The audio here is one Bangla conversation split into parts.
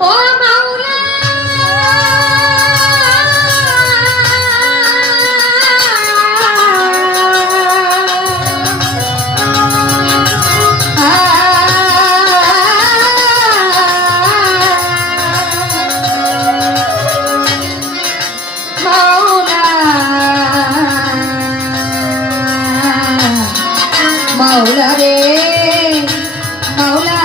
ও মাওলা মাওলা রে মাওলা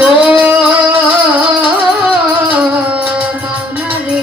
ও মাওলা রে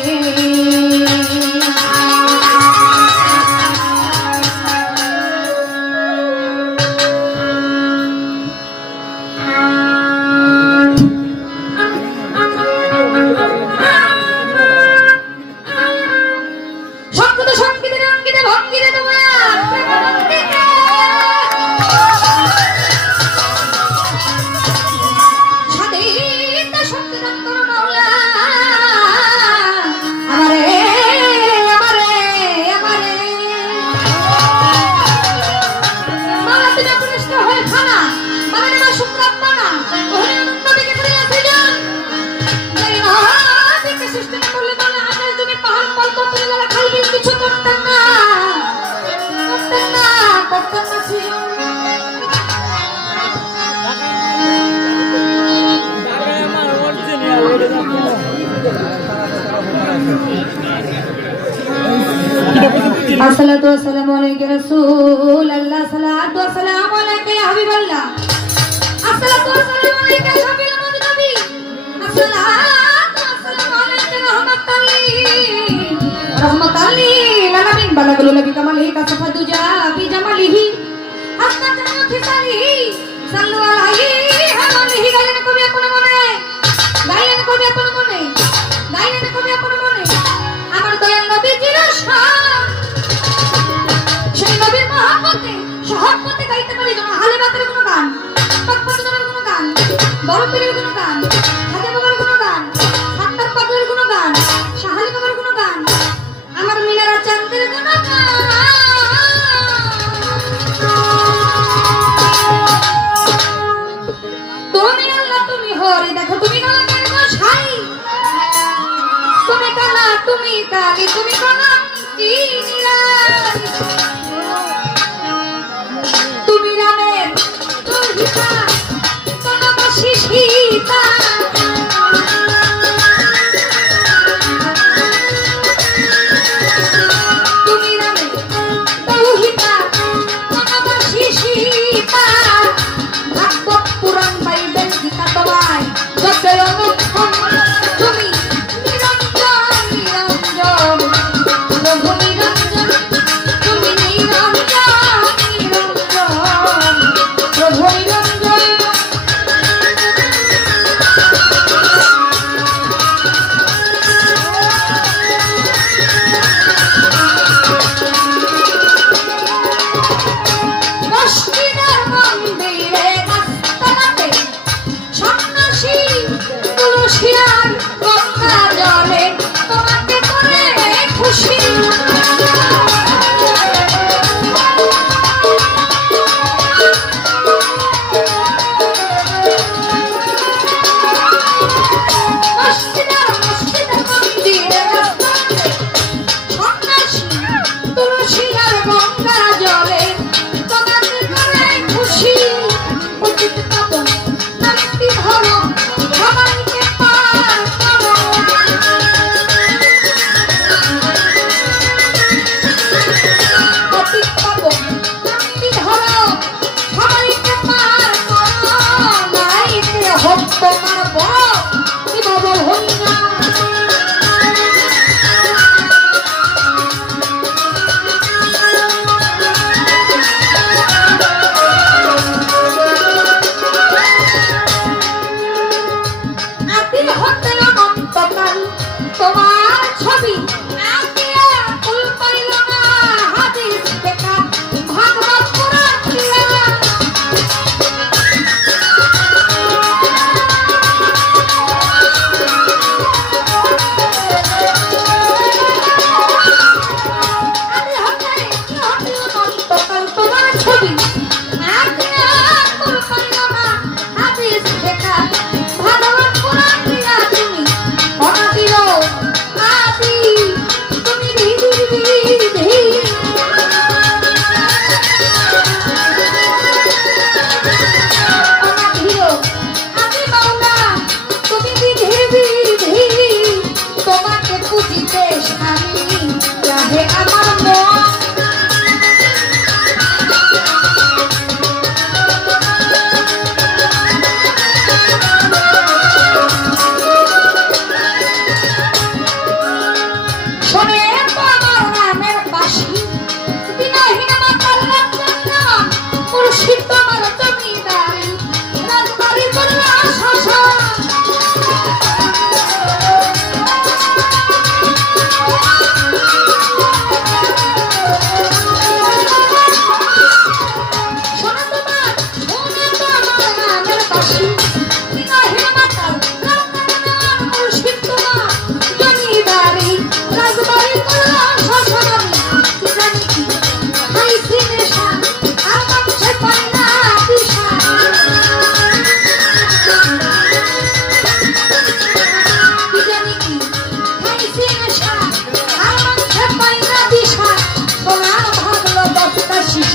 अस्सलातु वस्सलामु अलैका रसूलल्लाह सल्लल्लाहु वस्सलामु अलैका या हबीबल्लाह अस्सलातु वस्सलामु अलैका या शफीउल मुज़नबी अस्सलातु वस्सलामु अलैका रहमतल लिल आलामीन बलगुल नबी कमलिही कसफा दुजा बि जमालिही हस्ना जन्नत फिसालिही सल्लु अलैहि हालिही गाइलेন কবি আপন মনে গাইলেন কবি আপন মনে গাইলেন কবি আপন মনে আমার দয়াল নবীজির শান সেই নবীর মহব্বতে সহব্বতে গাইতে পারি যেন হালিমাতের কোনো গান পাকপাতুনের কোনো গান বড় পীরের কোনো গান খাজা বাবার কোনো গান সাত্তার পাগলের কোনো গান শাহালি বাবার কোনো গান আমার মিনারা চাঁদের কোনো গান তুমি আল্লাহ তুমি হরি দেখো তুমি না কেন গোসাই তুমি কালা তুমি কালি তুমি কালা কি নিরালি তুমি রামের দুর্হিতা বনবাসী সীতা তুমি রামের দুর্হিতা বনবাসী সীতা ভাগবত পুরাণ বাইবেল গীতা তোমায় যত অনুক্ষণ তুমি নিরঞ্জন নিরঞ্জন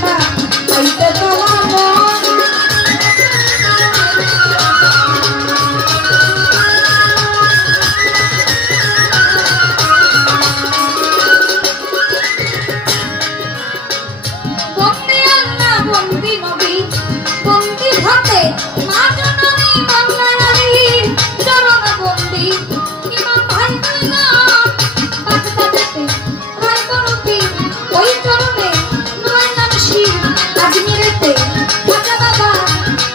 আশা পাইতে তোমার মন বন্দী আল্লাহ বন্দী নবী বন্দী হাতে মা জননী বাংলার আলীর চরণ বন্দী ইমাম ভাই দুইলা বাগদাদেতে রায় বরফি ওই চরণে নয় নাম শির আজমিরেতে খাজা বাবা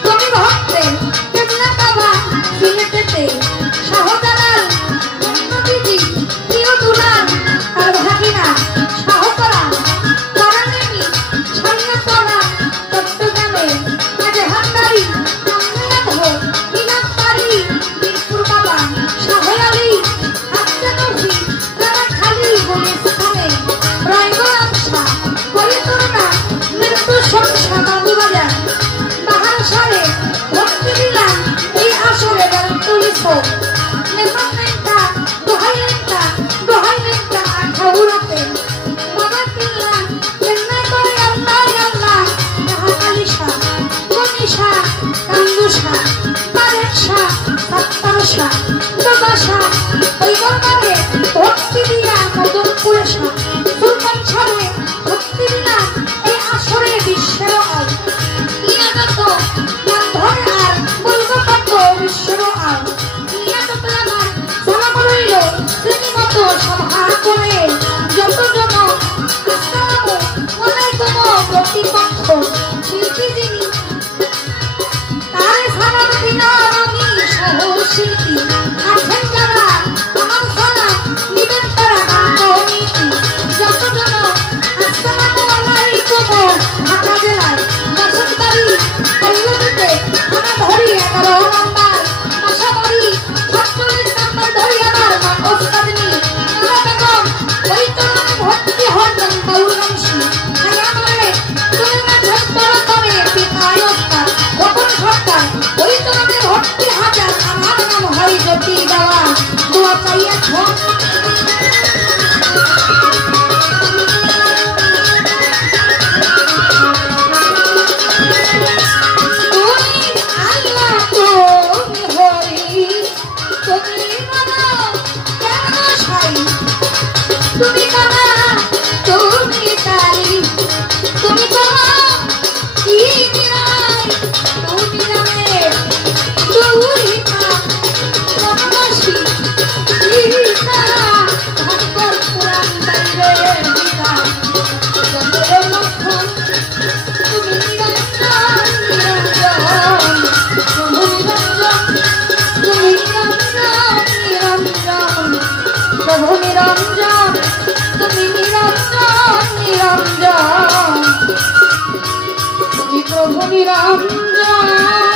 তুমি ভক্তে কেবলা বাবা সিলেটেতে শাহজালাল নবীজি প্রিয় দুলাল আর ভাগিনা শাহকরা বারাণেমি ছাইয়াতলা চট্টগ্রামে মাঝে হান্দারি আমদায়াত ইলামবাড়ি মিরপুর বাবা শাহ আলী হাসনা নফি রানাখালী গুলিস্তানে রায়গঞ্জ শাহ কলিতরনা মৃত্যু সংসা বাবুবাজার বাহার সারে ভক্তি দিলাম এই আসরে বেল তুলিস নেশন নেতা দোহাই নেতা আঠাউরাতে বাবা কিল্লা চেন্নাই করে আল্লাহ আল্লাহ আলিশা গনিশা কান্দুশা বারেশা সাত্তারশা দবাশা ওই গঙ্গারে ভক্তি দিয়া মদনপুরে শাহ সুলতান ছাড়ে ভক্তি দিলাম এই আসরে বিশ্বের আল ইয়াগত গান্ধর আর বলব কত বিশ্বের আল ইয়াগত আমার সালাম রইল শ্রেণীমত সভা করে যতজন আসসালামু আলাইকুম প্রতিপক্ষ শিল্পী যিনি তারে সালাম দিলাম আমি সহ শিল্পী আছেন যারা আমার সালাম নিবেন তারা গান্ধনীতি যতজন আসসালামু আলাইকুম ঢাকা জেলায় বসতবাড়ি পল্লবীতে আমার ধরি 11 নম্বর আশাবাড়ি 46 নম্বর ধরি আমার ওস্তাদনি নোরা বেগম ওই চরণে ভর্তি হন বাউল বংশী হাই আমারে তুলনা ঝটপড় করে পিতায় ওস্তাদ গোপন সরকার ওই চরণে ভর্তি হাজার আমার নাম হয় জ্যোতি দেওয়া দোয়া চাইয়া খন তুমি আল্লাহ তুমি হরি তুমি বাবা কেন সাই তুমি বাবা তুমি তারি তুমি বাবা কি নিরাই তুমি রামে দুরিতা বনবাসী গীতা ভক্তর পুরাণ বাইরে গীতা চন্দ্রের লক্ষণ তুমি নিরঞ্জন নিরঞ্জন প্রভু নিরঞ্জন তুমি নিরঞ্জন নিরঞ্জন প্রভু নিরঞ্জন তুমি নিরঞ্জন নিরঞ্জন তুমি প্রভু নিরঞ্জন